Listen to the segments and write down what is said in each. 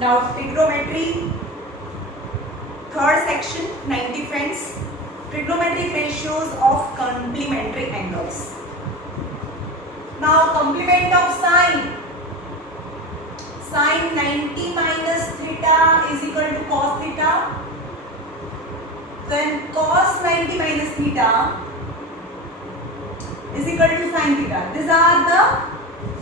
Now trigonometry, third section, 90 friends. Trigonometric ratios of complementary angles. Now complement of sine. Sine 90 minus theta is equal to cos theta. Then cos 90 minus theta is equal to sin theta. These are the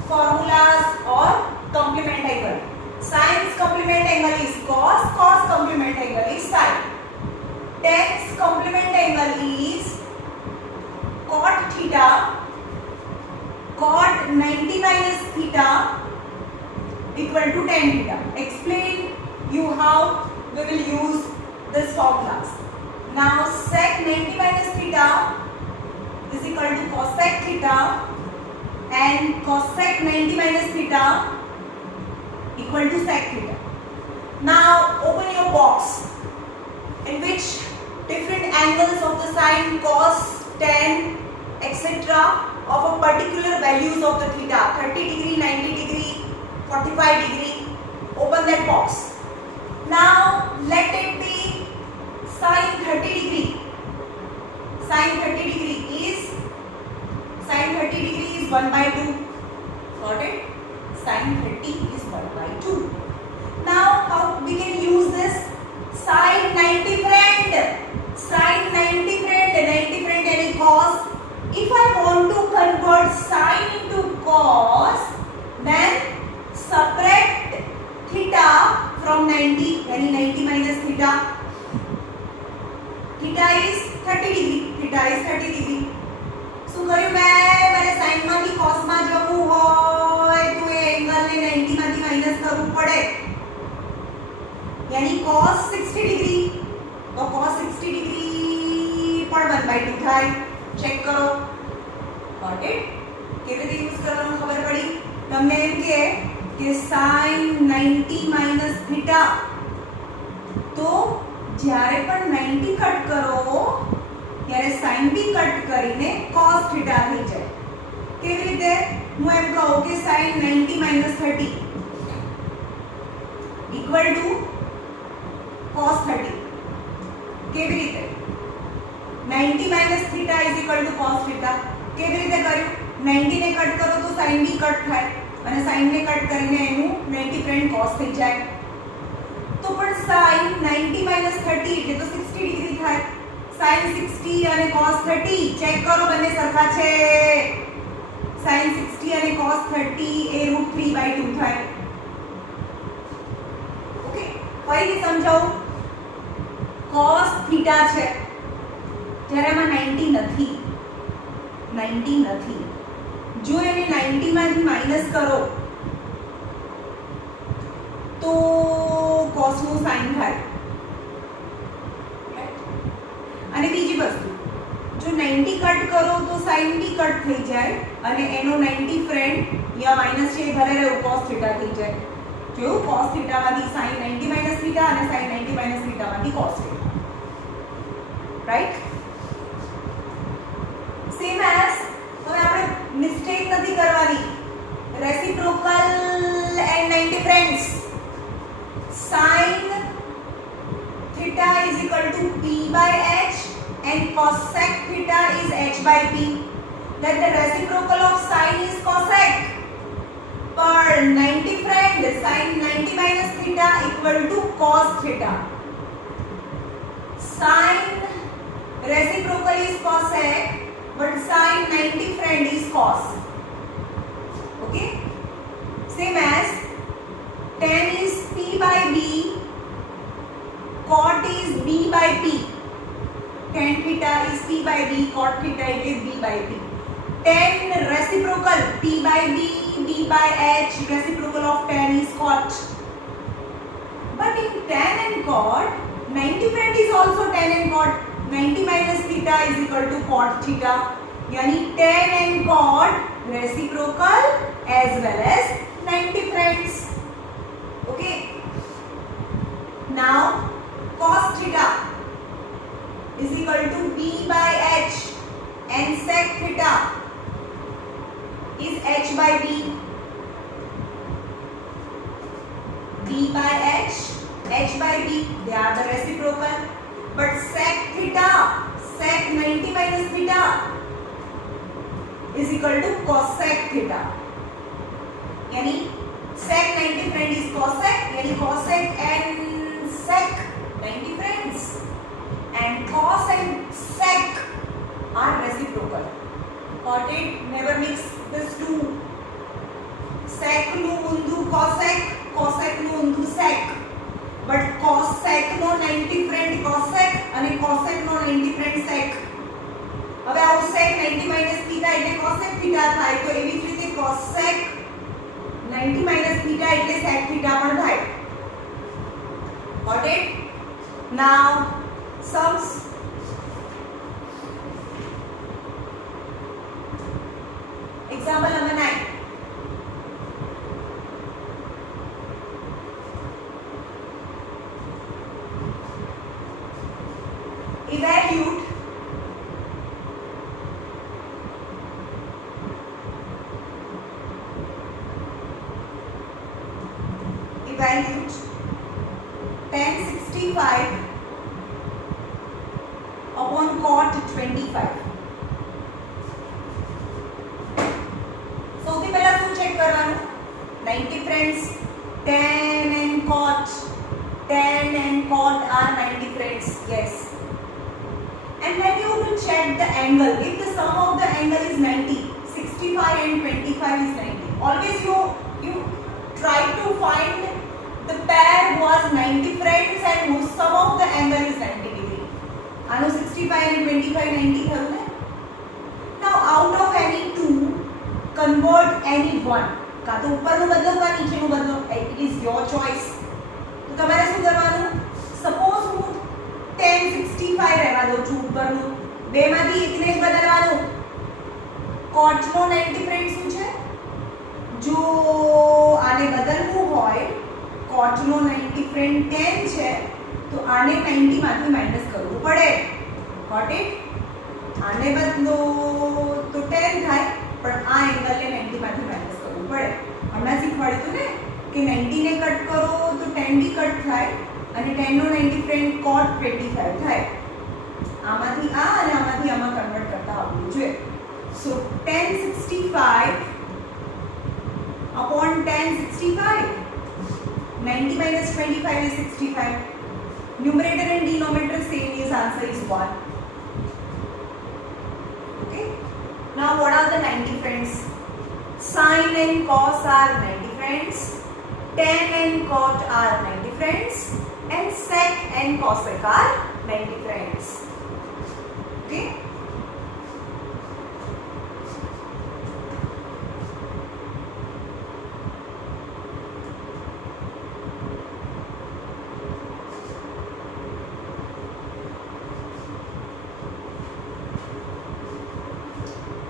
formulas or complement angle. Sine's complement angle is cos, cos complement angle is sin. Tan's complement angle is cot theta, cot 90 minus theta equal to tan theta. Explain you how we will use this formulas. Now sec 90 minus theta is equal to cosec theta and cosec 90 minus theta equal to sec theta. Now open your box in which different angles of the sine, cos, tan, etc. of a particular values of the theta, 30 degree, 90 degree, 45 degree. Open that box. Now let it be sine 30 degree. Sine 30 degree is 1 by 2. Got it? Sine 30 is 1 by 2. Now how we can use this? Sine 90 friend. Sine 90 friend any cos. If I want to convert sine into cos, then subtract theta from 90. Any 90 minus theta. Theta is 30 degree. Theta is 30 degree. શું કર્યું મને sin માંથી cos માં જવું હોય તો એ એંગલ ને 90 માંથી માઈનસ કરવું પડે. यानी cos 60 डिग्री तो cos 60 डिग्री પણ 1/2 થાય. ચેક કરો. Got it? કેવી રીતે યુઝ કરવાનું ખબર પડી? તમને એમ કે sin 90 માઈનસ થીટા તો જ્યારે પણ 90 કટ કરો ત્યારે sin બી કટ કરીને cos થીટા થઈ જાય. કેવી રીતે? હું એમ કહું કે sin 90 માઈનસ 30 ઇક્વલ ટુ cos 30. કેવી રીતે? 90 minus theta is equal to cos theta. કેવી રીતે કર્યું? 90 ને કટ કરો તો sin બી કટ થાય અને sin ને કટ કરીને એનું 90 ફ્રેન્ડ cos થઈ જાય. તો પણ sin 90 minus 30 એટલે તો 60 ડિગ્રી થાય. sin 60 અને cos 30 ચેક કરો બંને સરખા છે. sin 60 અને cos 30 એ √3/2 થાય. ઓકે, ફરીથી સમજાવું. cos theta છે જ્યારે આમાં 90 નથી. જો એને 90 માંથી માઈનસ કરો તો cos નું sin થાય. અને બીજી વસ્તુ, જો 90 કટ કરો તો sin બી કટ થઈ જાય અને એનો 90 ફ્રેન્ડ યા માઈનસ છે ભલે રહ્યું cos થીટા થઈ જાય. જો cos થીટા માંથી sin 90 માઈનસ થીટા અને sin 90 માઈનસ થીટા માંથી cos theta. Right? Same as હવે આપણે મિસ્ટેક નથી કરવાની. Reciprocal and 90 friends. sin theta is equal to p by h and cosec theta is h by p. That the reciprocal of sin is cosec. Per 90 friend, sin 90 minus theta equal to cos theta. Sin reciprocal is cosec, but sin 90 friend is cos. Okay? Same as tan is p by b, cot is b by p. Tan theta is p by b, cot theta is b by p. Tan reciprocal p by b, b by h, reciprocal of tan is cot. But in tan and cot, 90 friend is also tan and cot. 90 minus theta is equal to cot theta. Yani tan and cot reciprocal as well as 90 friends. Okay. Now cos theta is equal to b by h and sec theta is h by b. b by h by b, they are the reciprocal. But sec theta, sec 90 minus theta is equal to cosec theta. यानी sec 90 friend is cosec, यानी cosec and sec 90 friends, and cos and sec are reciprocal. Got it? Never mix this two. Sec nu undu cosec, cosec nu undu sec. But cosec નો 90 friend cosec અને cosec નો 90 friend sec. હવે આવું sec 90 minus theta એટલે cosec theta થાય, તો એવી જ રીતે cosec 90 minus theta એટલે sec theta પણ થાય. Got it? Now sums. Example number 9. Evaluate tan 65 upon cot 25. સૌથી પહેલા શું ચેક કરવાનું? 90 friends, tan and cot are 90 friends. Yes. And then you will check the angle. If the sum of the angle is 90, 65 and 25 is 90. Always you try to find the pair who has 90 friends and whose sum of the angle is 90 degree. Anu 65 and 25 90 થયું ને? Now out of any two, convert any one. કાં તો ઉપરનું બદલો કાં નીચેનું બદલો. It is your choice. તો તમારે શું કરવાનું? Suppose હું tan 65 રહેવા દઉં છું ઉપરનું. બેમાંથી એકને જ બદલવાનું. cot નો 90 ફ્રેન્ડ શું છે? જો આને બદલવું હોય, cot નો 90 ફ્રેન્ડ tan છે, તો આને 90 માંથી માઈનસ કરવું પડે. Got it? આને બદલો તો tan થાય, પણ આ એંગલને 90 માંથી માઈનસ કરવું પડે. હમણાં શીખવાડ્યું હતું ને કે 90 ને કટ કરો તો tan બી કટ થાય, અને tan નો 90 ફ્રેન્ડ cot 25 થાય. આમાંથી આ અને આમાંથી આમાં કન્વર્ટ કરતા આવવું જોઈએ. સો tan 65 upon tan 65, 90 minus 25 is 65. Numerator and denominator same, is answer is 1. Okay. Now what are the 90 friends? Sin and cos are 90 friends, tan and cot are 90 friends, and sec and cosec are 90 friends. Okay.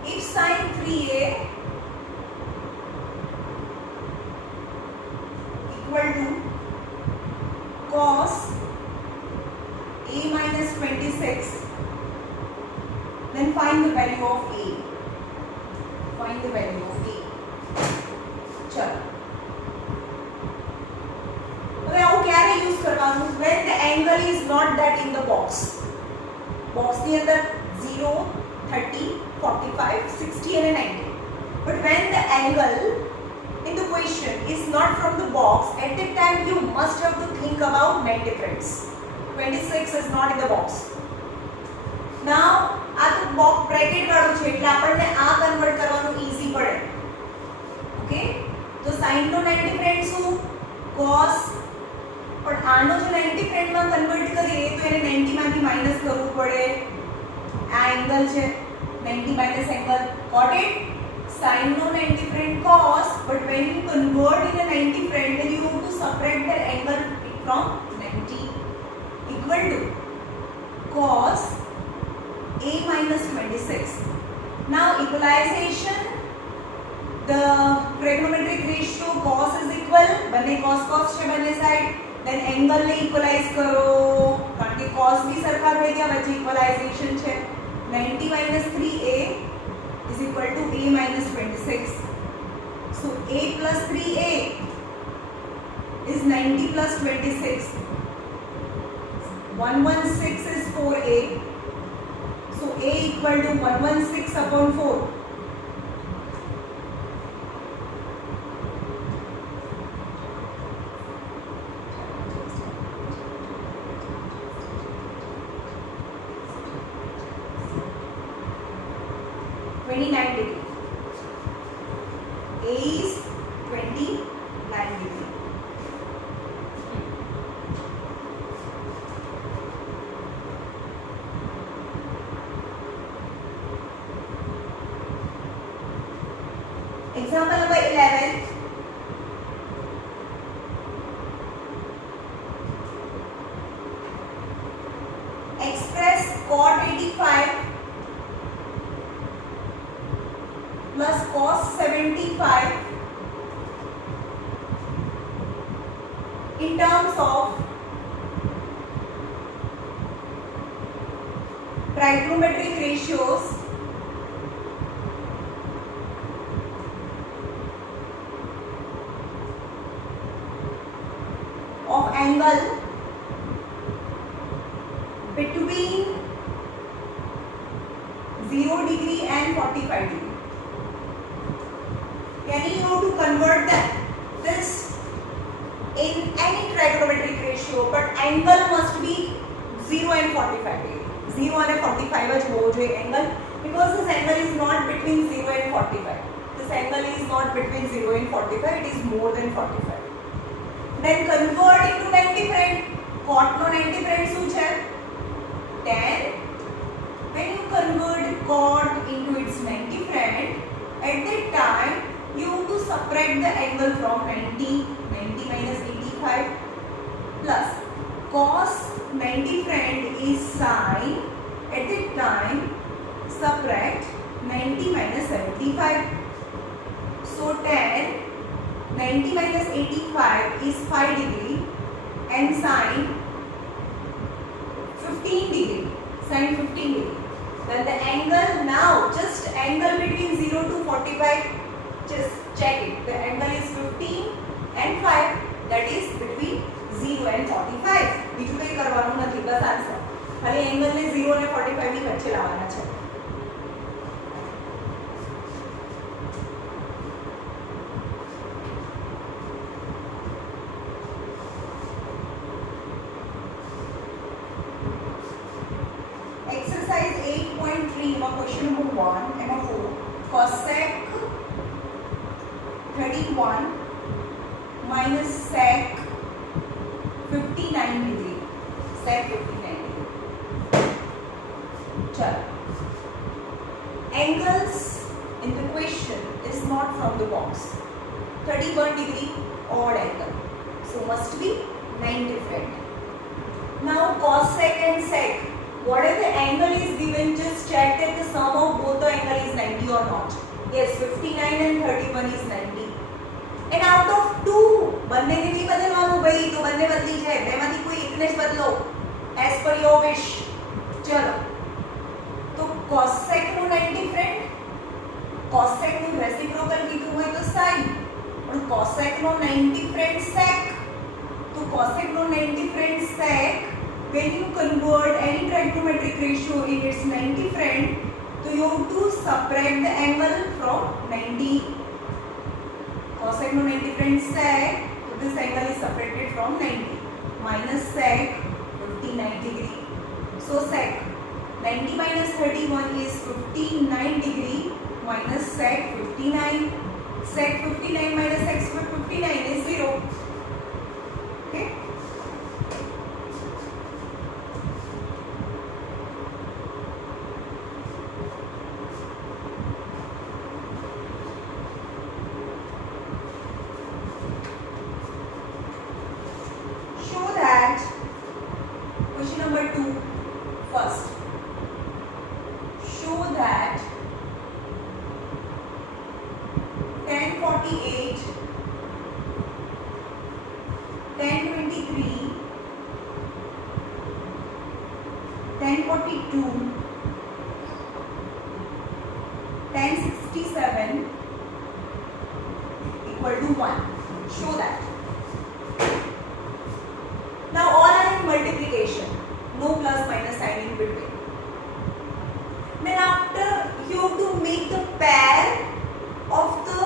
If sin 3a equal to cos a minus 26, then find the value of a. Find the value of a. चलो. હવે આવું ક્યારે યુઝ કરવાનું? When the angle is not that in the box. Box ની અંદર 0, 30, 45, 60 and 90. But when the angle in the question is not from the box, at that time you must have to think about net difference. 26 is not in the box. Now આ તો box bracket વાળું છે એટલે આપણને આ કન્વર્ટ કરવાનું ઈઝી પડે. ઓકે, તો sin નો 90 ફ્રેન્ડ શું? cos. પણ આનો જો 90 ફ્રેન્ડમાં કન્વર્ટ કરીએ તો એને 90 માંથી માઈનસ કરવું પડે. આ એંગલ છે 90 minus angle. Got it? Sin no 90 friend cos, but when you convert in a 90 friend, then you have to separate the angle from 90. Equal to cos a minus 26. Now equalization, the trigonometric ratio cos is equal, बने cos cos છે બંને side, then angle ને equalize करो, કારણ કે cos भी સરખા થઈ ગયા, વચ્ચે equalization છે. 90 minus 3a is equal to a minus 26. So a plus 3a is 90 plus 26. 116 is 4a. So a equal to 116 upon 4. degree. A is 29 degree. Example number 11. Express cot 85 plus cos 75 in terms of trigonometric ratios of angle between 0 degree and 45 degree. Yani you have to convert this in any trigonometric ratio, but angle must be 0 and 45 degree. 0 and 45 is angle, because this angle is not between 0 and 45. This angle is not between 0 and 45, it is more than 45. Then convert into 90 friend. Cot no 90 friend શું છે? Tan. When you convert cot into its 90 friend, at that time you have to subtract the angle from 90 minus 85 plus cos 90 friend is sin. At that time subtract 90 minus 75. So tan 90 minus 85 is 5 degree and sin 15 degree. Sin 15 degree. Then the angle now, just angle between 0 to 45, just check it. The angle is 15 and 5, that is between 0 and 45. બીજું કંઈ કરવાનું નથી, બસ આન્સર. ખાલી એંગલ ને 0 અને 45 ની વચ્ચે લાવવાના છે. Exercise 8.3 માં question number 1 એમાં 4 cosec 31 minus sec 59 degree. Sec 59 degree. चलो. Angles in the question is not from the box. 31 degree odd angle. So must be 9 different. Now cosec and sec. Whatever the angle is given, just check that the sum of both the angle is 90 or not. Yes, 59 and 31 is 90. And out of 2, બંને ને નહીં બદલવાનું ભાઈ, તો બંને બદલી જાય. બેમાંથી કોઈ એકને જ બદલો. As per your wish. ચલો. તો cosec નું 90 friend. cosec નું reciprocal કીધું હોય તો sin. પણ cosec નો 90 friend sec. તો cosec નો 90 friend sec. When you convert any trigonometric ratio in its 90 friend, so you have to subtract the angle from 90. Cosec no 90 friend sec, so this angle is separated from 90. Minus sec 59 degree. So sec 90 minus 31 is 59 degree minus sec 59. Sec 59 minus sec 59 is 0. Okay. Question number 2 first. Show that tan 48, tan 23, tan 42, tan 67 equal to 1. Show that. between. Then after you have to make the pair of the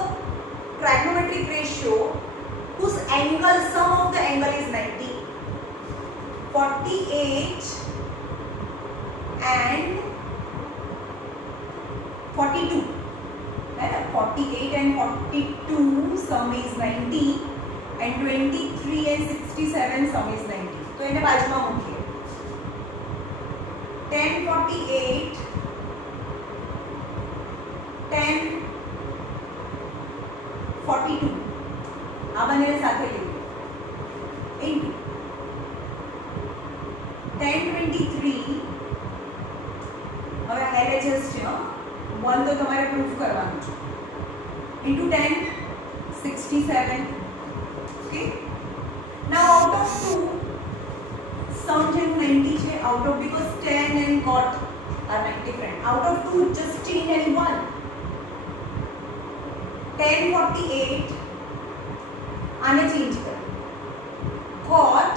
trigonometric ratio whose angle, sum of the angle is 90. 48 and 42 है ना, 48 and 42 sum is 90 and 23 and 67 sum is 90. तो इन्हें बाजूમાં મૂકીએ. 1048 1042 આ બંનેને સાથે લઈએ into 1023 હવે LHS છે 1 તો તમારે પ્રૂફ કરવાનું છે into 1067. Okay, now out of 2 sum છે 90 છે, out of, because 10 and cot are different, out of 2 just change any one. 1048 आने चेंज कर, cot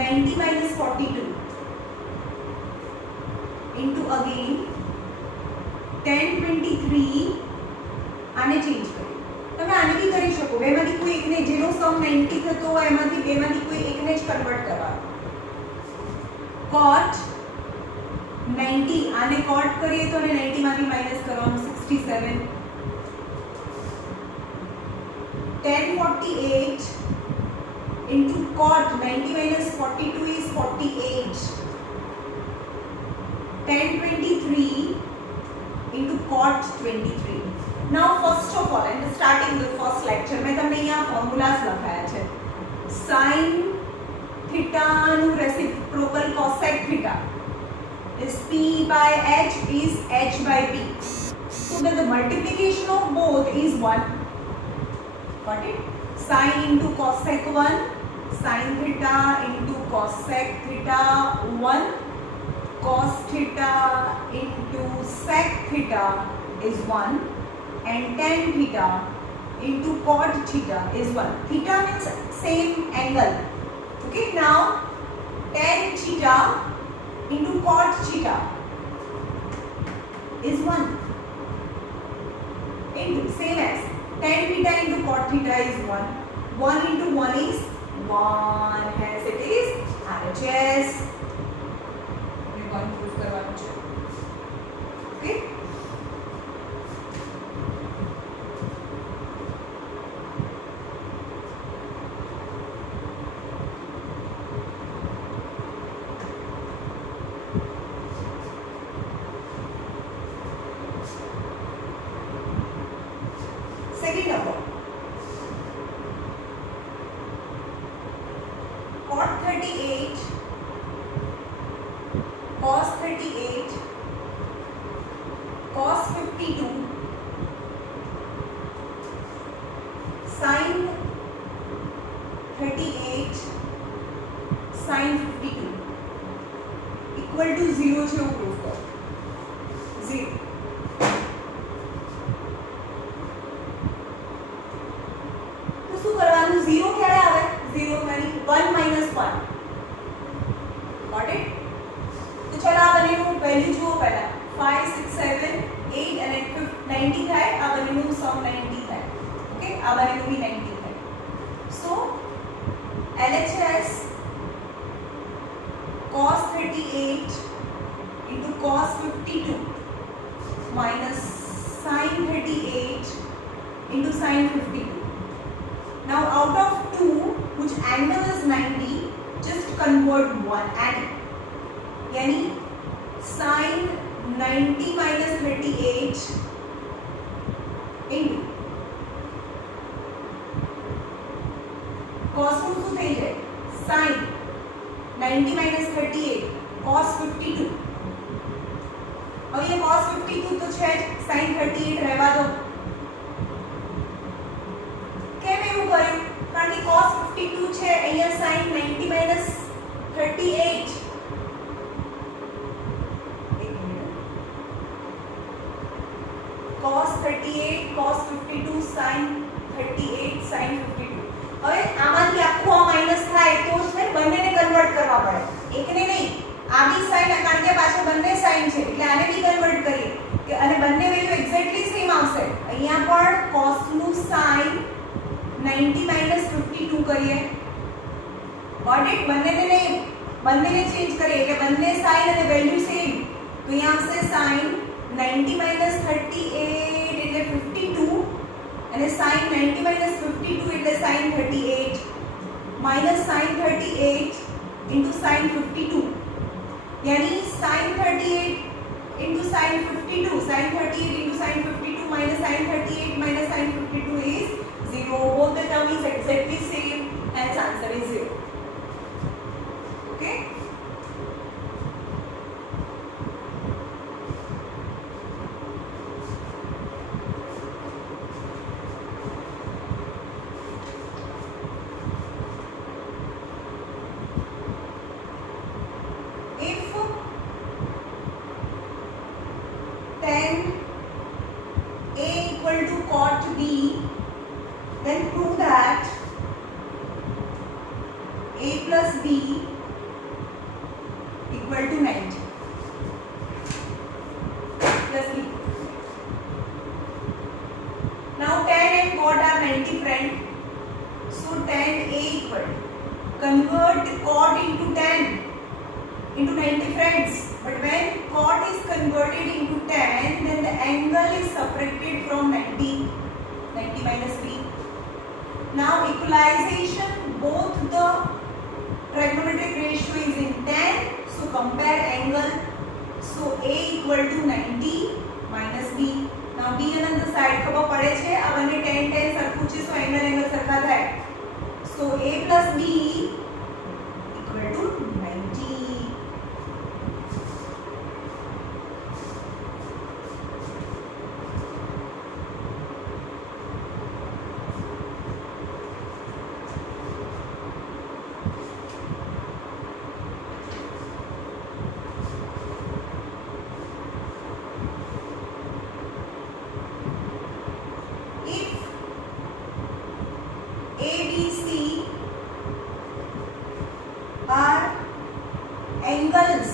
90 minus 42 into again 1023 આને ચેન્જ કરો. તમે આને બી કરી શકો, બેમાંથી કોઈ એકને, જેનો સમ 90 થતો હોય એમાંથી બેમાંથી કોઈ એકને જ કન્વર્ટ કરવાનો. cot 90 આને cot કરીએ તો 90 માંથી માઈનસ કરવાનું 67. 1048 into cot 90 minus 42 is 48. 1023 into cot 23. Now first of all, and starting the first lecture મેં તમને અહીંયા ફોર્મ્યુલાસ લખાયા છે. sin theta નું reciprocal cosec theta is p by h is h by p, so that the multiplication of both is 1. Got it? Sin into cosec 1, sin theta into cosec theta 1, cos theta into sec theta is 1, and tan theta into cot theta is 1. Theta means same angle. Okay, now tan theta into cot theta is 1 into, same as tan theta into cot theta is 1. 1 into 1 is 1, hence it is RHS. We want to prove करवाना चाहिए. Okay. Second number, cot 38, cos 38, cos 52, sin 38, sin 52 equal to 0 છે એવું પ્રૂફ કરો. 0. શું કરવાનું? 0 ક્યારે આવે? 0 મારી 1 minus 1. Got it? તો ચલો આ બંનેનું વેલ્યુ જુઓ પહેલા. 5 6 7 8 અને 90 થાય. આ બંનેનું સમ 90 થાય. ઓકે, આ બંનેનું બી 90 થાય. સો LHS cos 38 into cos 52 minus sin 38 into sin 52. Now out of 2 which angle is 90, just convert 1 and yani sin 90 minus 38 into cos નું શું થઈ જાય? sin 90 minus 38 cos 52. હવે ये cos 52 તો છે જ, sin 38 રહેવા દો. કેમ એવું કર્યું? કારણ કે cos 52 છે, અહીંયા sin 90 minus 38. cos 38 cos 52 sin 38 sin 52. હવે આમાંથી આખું આ માઈનસ થાય તો છે બંનેને કન્વર્ટ કરવા પડે, એકને નહીં. આ બી સાઇન કારણ કે પાછળ બંને સાઇન છે એટલે આને બી કન્વર્ટ કરીએ કે અને બંને વેલ્યુ એક્ઝેક્ટલી સેમ આવશે અહીંયા પણ cos નું સાઇન 90 52 કરીએ ગોટ ઇટ બંનેને ચેન્જ કરીએ એટલે બંને સાઇન અને વેલ્યુ સેમ તો અહીંયા આવશે સાઇન 90 38 એટલે 52 અને sin 90 52 એટલે sin 38 minus sin 38 into sin 52 यानी sin 38 into sin 52 sin 38 into sin 52 minus sin 38 minus sin 52 is 0 both the term is exactly same hence answer is 0 okay tan A equal to cot B, then prove that A plus B equal to 90 plus B. Now tan and cot are 90 friend, so tan A equal convert cot into tan into 90 friends. But when cot is converted into tan, then the angle is separated from 90 minus B. Now equalization, both the trigonometric ratio is in tan, so compare angle. So A equal to 90 minus B. Now B another side ખબર પડે છે આ બંને tan સરખું છે so angle સરખા થાય. So A plus B equal to 90. Are angles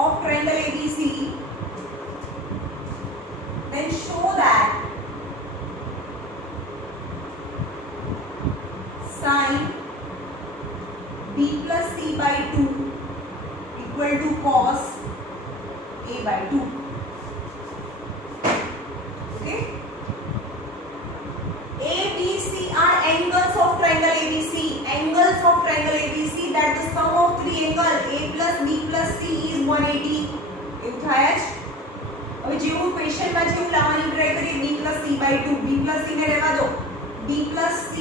of triangle ABC, then show that sin B plus C by 2 equal to cos A by 2. Okay. ABC are angles of triangle ABC. Angles of triangle ABC, that the sum of three angle A plus B plus C is 180. એવું થાય જ. હવે જેવું ક્વેશ્ચનમાં જેવું લાવવાની ટ્રાય કરીએ B plus C by 2. B plus C ને રહેવા દો. B plus C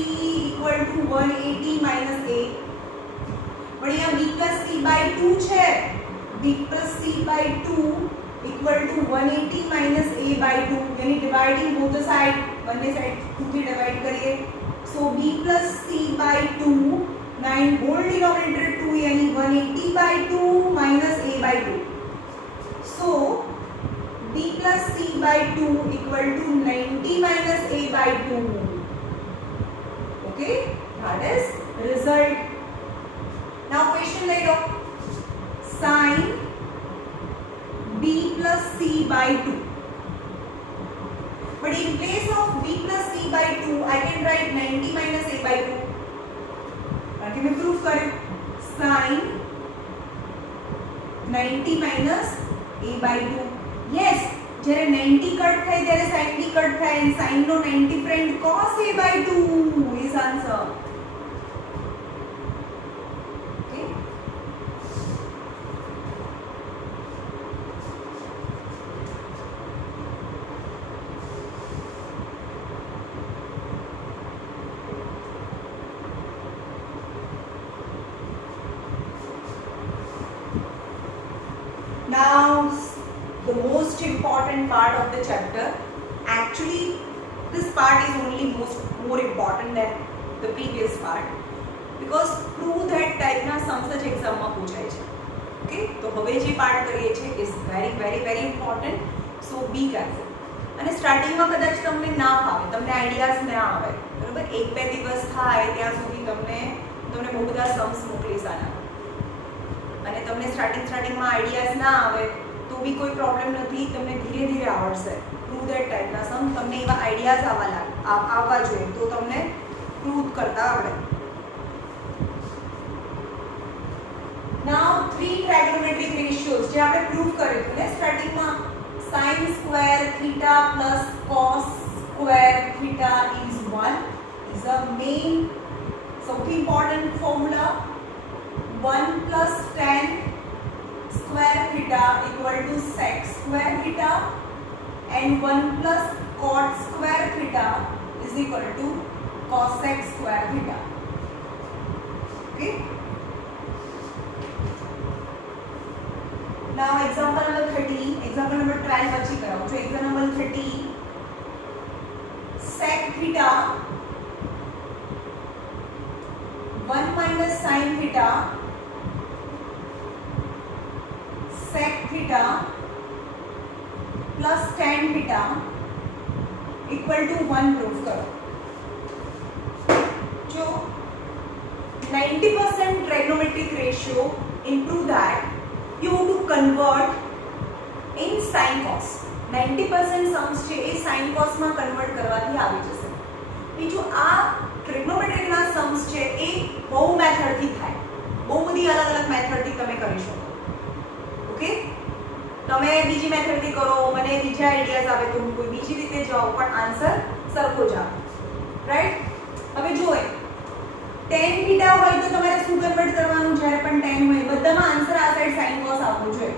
equal to 180 minus A. પણ અહીંયા B plus C by 2 છે. B plus C by 2 equal to 180 minus A by 2. यानी dividing both the side. બંને સાઈડ 2 થી ડિવાઇડ કરીએ. So B plus C by 2, 9 whole denominator 2 यानी 180 by 2 minus A by 2. So B plus C by 2 equal to 90 minus A by 2. Okay, that is result. Now question ले लो. Sin B plus C by 2. But in place of B plus C by 2, I can write 90 minus A by 2. बाकी मैं प्रूफ करूँ sin 90 minus A by 2. Yes, जरे 90 कट થાય ત્યારે sin भी कट થાય and sin no 90 friend cos A by 2 is answer. Okay. Now the most important part of the chapter, actually this part is only more important than the previous part because prove that type na sums જ exam માં પૂછાય છે. Okay, તો હવે જે પાર્ટ કરીએ છે is very very very important, so be careful. અને સ્ટાર્ટિંગમાં કદાચ તમને ના ફાવે, તમને આઈડિયાઝ ના આવે, બરોબર? એક બે દિવસ થાય ત્યાં સુધી તમને બહુ બધા सम्स મોકલીશ આના. અને તમને સ્ટાર્ટિંગમાં આઈડિયાઝ ના આવે તો બી કોઈ પ્રોબ્લેમ નથી, તમને ધીરે ધીરે આવડશે. પ્રૂવ ધેટ ટાઈપના સમ, તમને એવા આઈડિયાઝ આવવા જોઈએ તો તમને પ્રૂવ કરતા આવડે. નાઉ 3 ટ્રાયગોનોમેટ્રિક રેશિયોઝ જે આપણે પ્રૂવ કર્યું હતું ને સ્ટાર્ટિંગમાં, sin square theta plus cos square theta is 1 is a main સૌથી important formula. 1 plus tan square theta equal to sec square theta and 1 plus cot square theta is equal to cosec square theta. Okay. Now example number 13, example number 12 પછી કરાવું છું. example number 13, sec theta 1 minus sin theta sec theta plus tan theta equal to 1 प्रूव करो. जो 90% trigonometric ratio into that you have to convert in sin cos. 90% sums છે એ sin cos માં કન્વર્ટ કરવાથી આવી જશે. બીજું આ ટ્રિગ્નોમેટ્રિક ના सम्स છે એ બહુ મેથડ થી થાય, બહુ બધી અલગ અલગ મેથડ થી તમે કરી શકો. ઓકે, તમે બીજી મેથડ થી કરો, મને બીજા આઈડિયાઝ આવે તો હું કોઈ બીજી રીતે જાઉં, પણ આન્સર સરખો જ આવે. રાઈટ? હવે જોઈએ tan થીટા હોય તો તમારે શું કન્વર્ટ કરવાનું? જ્યારે પણ tan હોય બધામાં આન્સર આ સાઈડ sin cos આવવો જોઈએ.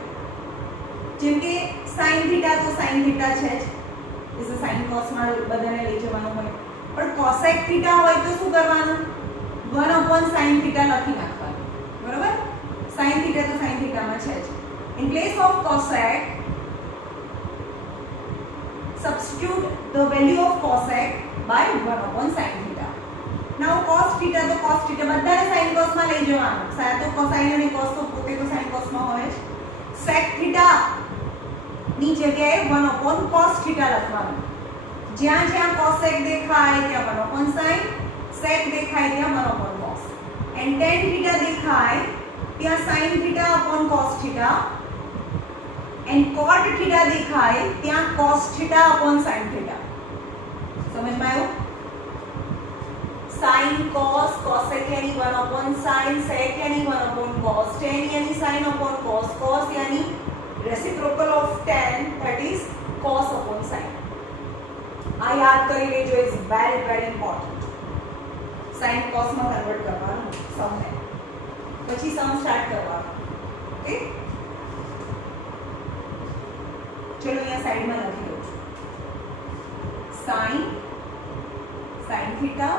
જેમ કે sin થીટા તો sin થીટા છે જ, એટલે sin cos માં બધાને લઈ જવાનું હોય. પણ cosec થીટા હોય તો શું કરવાનું? 1/sin થીટા લખી નાખવાનું. બરોબર? sin થીટા તો sin થીટા માં છે જ. In place of cosec, substitute the value of cosec by 1/sin theta. Now cos theta તો cos theta બધાને sin cos માં લઈ જવાનું. સાયા તો cosine અને cos તો પોતે તો sin cos માં હોય જ. sec theta ની જગ્યાએ 1/cos theta લખવાનું. જ્યાં જ્યાં cosec દેખાય ત્યાં 1/sin, sec દેખાય ત્યાં 1/cos, and tan theta દેખાય ત્યાં sin theta upon cos theta, and cot theta દેખાય ત્યાં cos theta upon sin theta. સમજમાં આવ્યું? sin cos, cosec यानी 1/sin, sec यानी 1/cos, tan यानी sin upon cos, cos यानी reciprocal of tan, that is cos upon sin. આ યાદ કરી લેજો, is very very important. sin cos માં કન્વર્ટ કરવાનું સમ ને, પછી સમ સ્ટાર્ટ કરવાનું. ઓકે, ચલો અહીંયા સાઈડમાં લખી દઉં છું. sin theta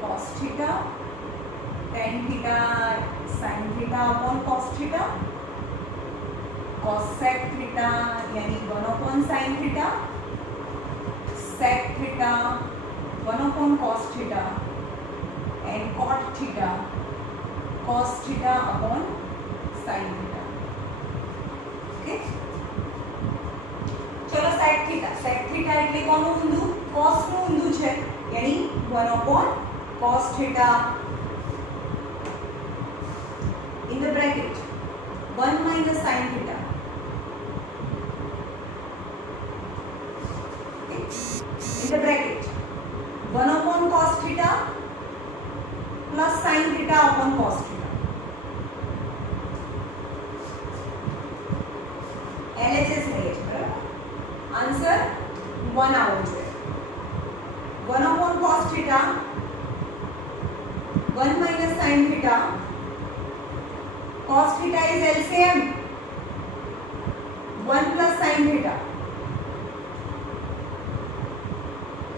cos theta tan theta sin theta upon cos theta, cosec theta यानी 1/sin theta, sec theta 1/cos theta, and cot theta cos theta upon sin theta. Okay, चलो sec theta એટલે કોનું ઊંધું? cos નું ઊંધું છે, यानी 1/cos theta in the bracket 1 minus sin theta. Okay, in the bracket 1/cos theta plus sin theta upon cos theta. LHS લઈએ છે, બરાબર? આન્સર 1 આવવો જોઈએ. 1/cos theta 1 minus sin theta, cos theta is LCM 1 plus sin theta.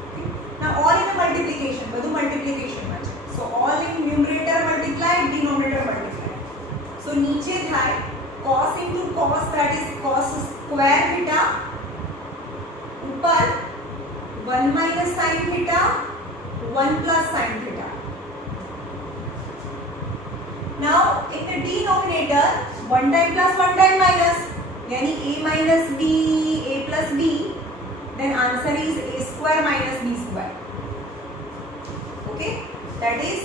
Okay. Now all in a multiplication, બધું multiplication માં છે. So all in numerator multiply, denominator multiply. So નીચે થાય cos into cos, that is cos square theta, ऊपर 1 minus sin theta 1 plus sin theta. Now in the denominator 1 time plus 1 time minus, यानी a minus b, a plus b, then answer is a square minus b square. Okay, that is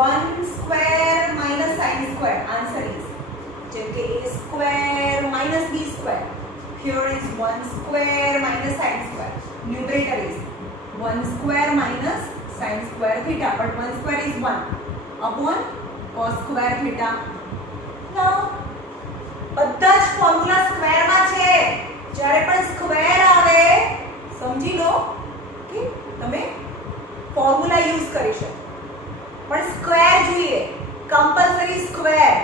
1 square minus sin square. Answer is જેમ કે a square minus b square. Here is 1 square minus sin square. Numerator is 1 square minus sin square theta, but 1 square is 1 upon cos square theta. Now બધા જ ફોર્મ્યુલા સ્ક્વેરમાં છે. જ્યારે પણ સ્ક્વેર આવે સમજી લો કે તમે ફોર્મ્યુલા યુઝ કરી શકો, પણ સ્ક્વેર જોઈએ, compulsory square.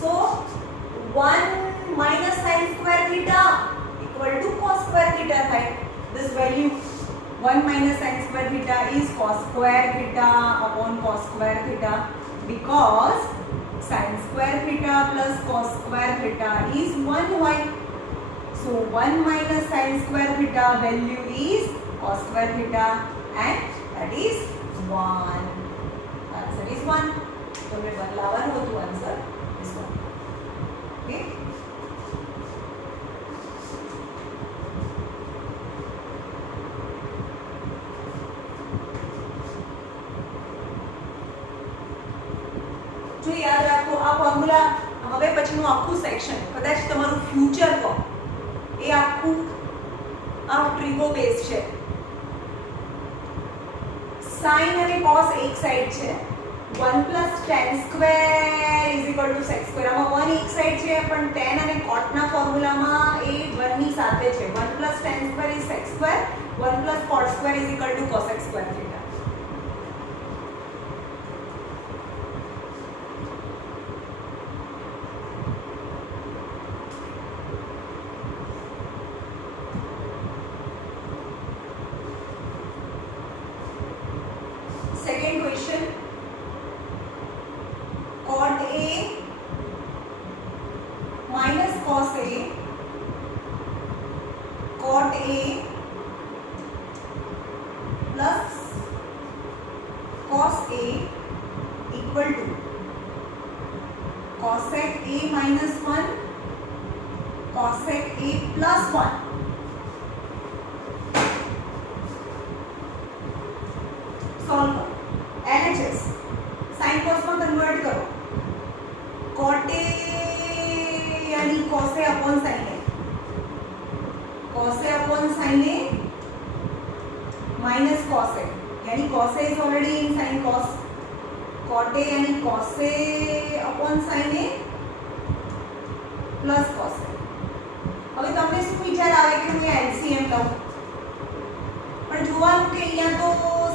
So 1 minus sin square theta equal to cos square theta થાય. This value 1 minus sin square theta is cos square theta upon cos square theta, because sin square theta plus cos square theta is 1y. So 1 minus sin square theta value is cos square theta, and that is 1. Answer is 1. તો મેં બદલાવાનું હતું answer is 1. Okay. જો યાદ રાખો આ ફોર્મ્યુલા, હવે પછીનું આખું સેક્શન કદાચ તમારું ફ્યુચર કહો એ આખું આ ટ્રીગો બેઝ છે. સાઇન અને કોસ એક સાઈડ છે, 1 plus tan square is equal to sec square. આમાં 1 એક સાઈડ છે, પણ tan અને cot ના ફોર્મ્યુલામાં એ 1 ની સાથે છે. 1 plus tan square is sec square, 1 plus cot square is equal to cosec square theta. Second question, cot A minus cos A, cot A plus cos A equal to cosec A minus 1, cosec A plus 1. Solve करो. LHS sin cos में कन्वर्ट करो. cot A यानी cos A upon sin A, cos A upon sin A minus cos A, यानी cos A is already in sin cos. cot A यानी cos A upon sin A plus cos A. હવે તમને શું વિચાર આવે કે હું LCM લઉં, પણ જોવાનું કે અહીંયા તો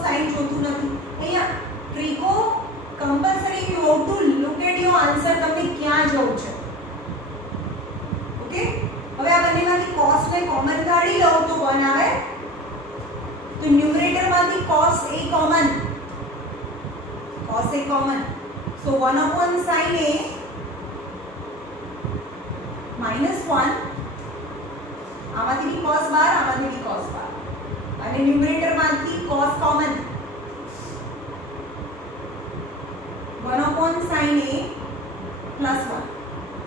સાઇન જોતું નથી. અહીંયા ટ્રીકો compulsory you have to look at your answer, તમને ક્યાં જવું છે. ઓકે, હવે આ બંનેમાંથી cos ને કોમન કાઢી લો તો 1 આવે. તો ન્યુમરેટરમાંથી cos A common, cos A common. So 1 upon sin A minus 1, આમાંથી બી cos બાર, આમાંથી બી cos બાર, અને ન્યુમરેટરમાંથી cos common. 1 upon sin A plus 1,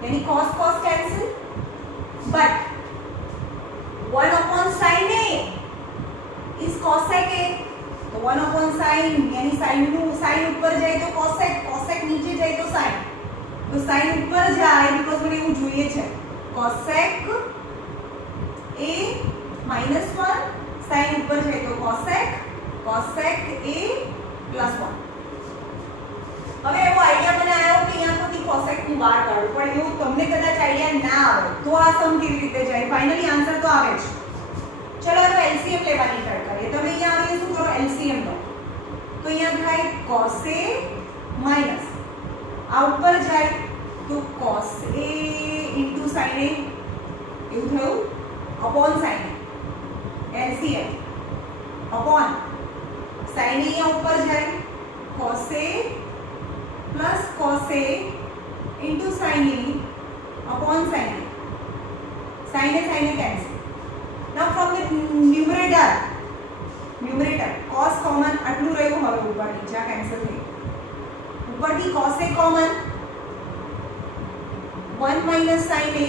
यानी cos cos cancel, but 1 upon sin A is cosec A. तो 1 upon sin यानी sin ऊपर जाए तो cosec, cosec नीचे जाए तो sin. तो sin ऊपर जाए बिकॉज મને એવું જોઈએ છે. cosec A minus 1, sin ऊपर जाए तो cosec, cosec A plus 1. હવે એવો આઈડિયા મને આવ્યો કે અહીંયા પરથી cosec હું બહાર કાઢું, પણ એવું તમને કદાચ આઈડિયા ના આવે તો આ સમ કેવી રીતે જાય. ફાઇનલી આન્સર તો આવે જ. ચલો હવે LCM લેવાની ટ્રાય કરીએ. તમે અહીંયા આવીને શું કરો, LCM લો. તો અહીંયા થાય cos A માઈનસ આ ઉપર જાય તો cos A into sin A, એવું થયું, upon sin A, LCM upon sin A અહીંયા ઉપર જાય cos A plus cos A into sin A upon sin A. Sin A cancel. Now from the numerator cos common આટલું રહ્યું, હવે ઉપર નીચે કેન્સલ થઈ. ઉપરથી cos A common, 1 minus sin A,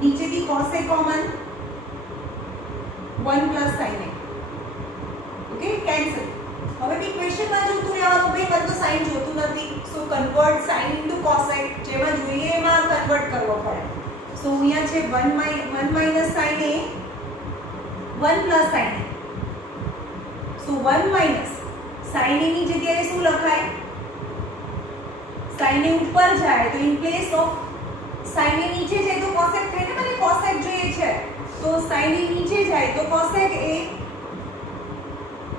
નીચેથી cos A common, 1 plus sin A. Okay, cancel. હવે બી ક્વેશ્ચનમાં જોતું રહેવાનું ભાઈ મને તો સાઇન જોતું નથી સો કન્વર્ટ સાઇન ઇન્ટુ કોસેક જેમાં જોઈએ એમાં કન્વર્ટ કરવો પડે સો અહીંયા છે 1 માઇનસ સાઇન એ 1 પ્લસ સાઇન એ સો 1 માઇનસ સાઇન એ ની જગ્યાએ શું લખાય સાઇન એ ઉપર જાય તો ઇન પ્લેસ ઓફ સાઇન એ નીચે જાય તો કોસેક થાય ને મને કોસેક જોઈએ છે તો સાઇન એ નીચે જાય તો કોસેક એ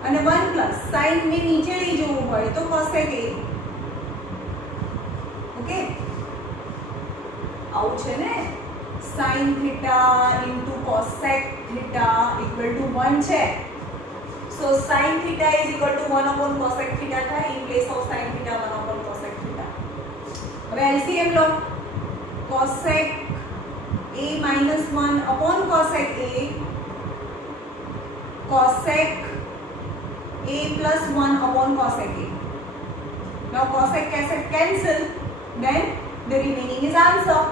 અને 1 પ્લસ સાઇન ને નીચે લઈ જવું હોય તો કોસેક એ ઓકે આવું છે ને sin theta into cosec theta equal to 1 છે so sin theta is equal to 1 upon cosec theta થાય in place of sin theta 1 upon cosec theta હવે LCM લો cosec a minus 1 upon cosec a cosec a plus 1 upon cosec a now cosec cancel then the remaining is answer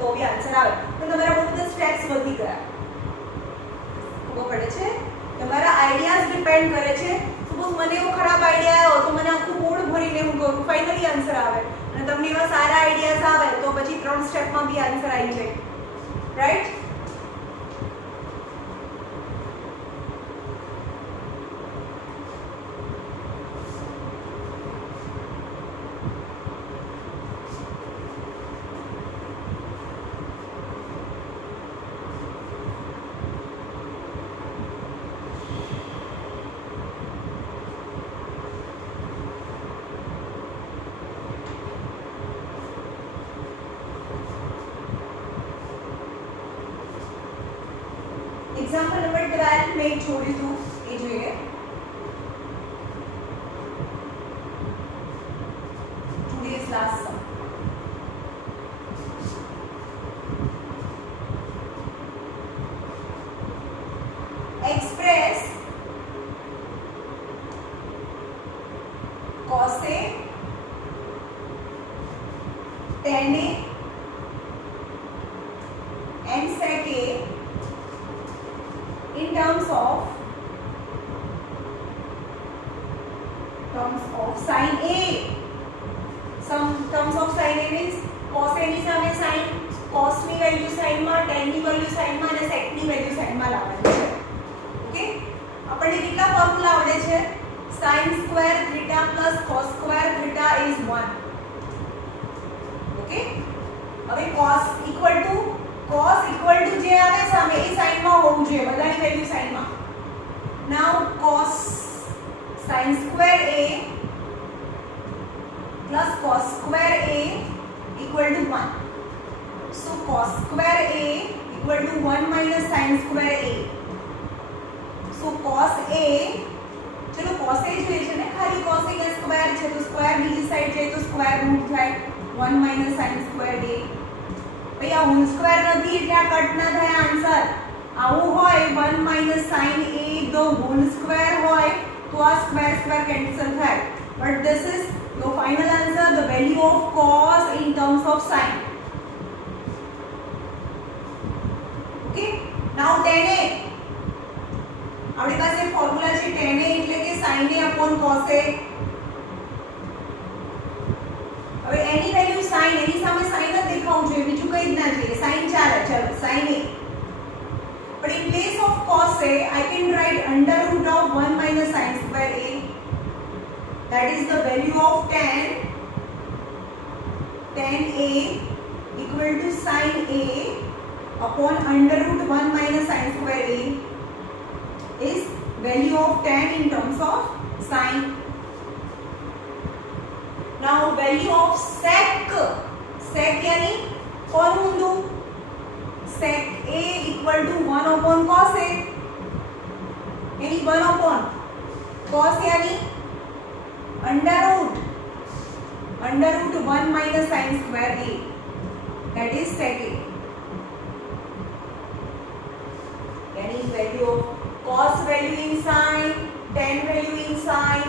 તો B answer આવે તો તમારા બહુ બધા સ્ટેપ્સ વધી ગયા ખબર પડે છે તમારા આઈડિયાઝ ડિપેન્ડ કરે છે સપોઝ મને એવો ખરાબ આઈડિયા આવ્યો તો મને આખું મૂડ ભરીને હું કરું ફાઇનલી આન્સર આવે અને તમને એવા સારા આઈડિયાઝ આવે તો પછી 3 સ્ટેપમાં બી આન્સર આવી જાય રાઈટ एग्जाम्पल नंबर 12 में एक छोड़ीશું એ જોઈએ today's last sum express cos A tan A and sec A in terms of sin A some terms of sin A means cos A ની સામે sin cos ની value sin માં tan ની value sin માં અને sec ની વેલ્યુ sin માં લાવવાની છે ઓકે આપણે કેટલા ફોર્મ્યુલા આવડે છે sin square theta plus cos square theta is 1 ઓકે હવે cos equal to જે આવે સામે એ સાઇન માં હોવું જોઈએ બધાની વેલ્યુ સાઇન માં નાઉ cos sin square a plus cos square a equal to 1 so cos square a equal to 1 minus sin square a so cos a चलो cos a જોઈએ છે ને ખાલી cos a का स्क्वायर છે તો સ્ક્વાયર બીજી સાઈડ જાય તો સ્ક્વાયર રૂટ થાય 1 minus sin square a भैया होल स्क्वायर નથી એટલે આ કટ ના થાય આન્સર આવું હોય 1 minus sin a the whole square હોય તો આ સ્ક્વેર સ્ક્વેર કેન્સલ થાય but this is your final answer the value of cos in terms of sin okay now tan a આપણી પાસે ફોર્મ્યુલા છે tan a એટલે કે sin a upon cos a હવે એની વેલ્યુ sin એની સામે sin જ દેખાવું જોઈએ બીજું કંઈ જ ના જોઈએ sin ચાલે ચલો sin a but in place of cos a I can write under root of 1 minus sin square a that is the value of tan a equal to sin a upon under root 1 minus sin square a is value of tan in terms of sin now value of sec यानी कौन ऊंधू sec a equal to 1 upon cos a यानी 1 upon cos यानी under root 1 minus sin square a that is sec a यानी value of cos value in sin tan value in sin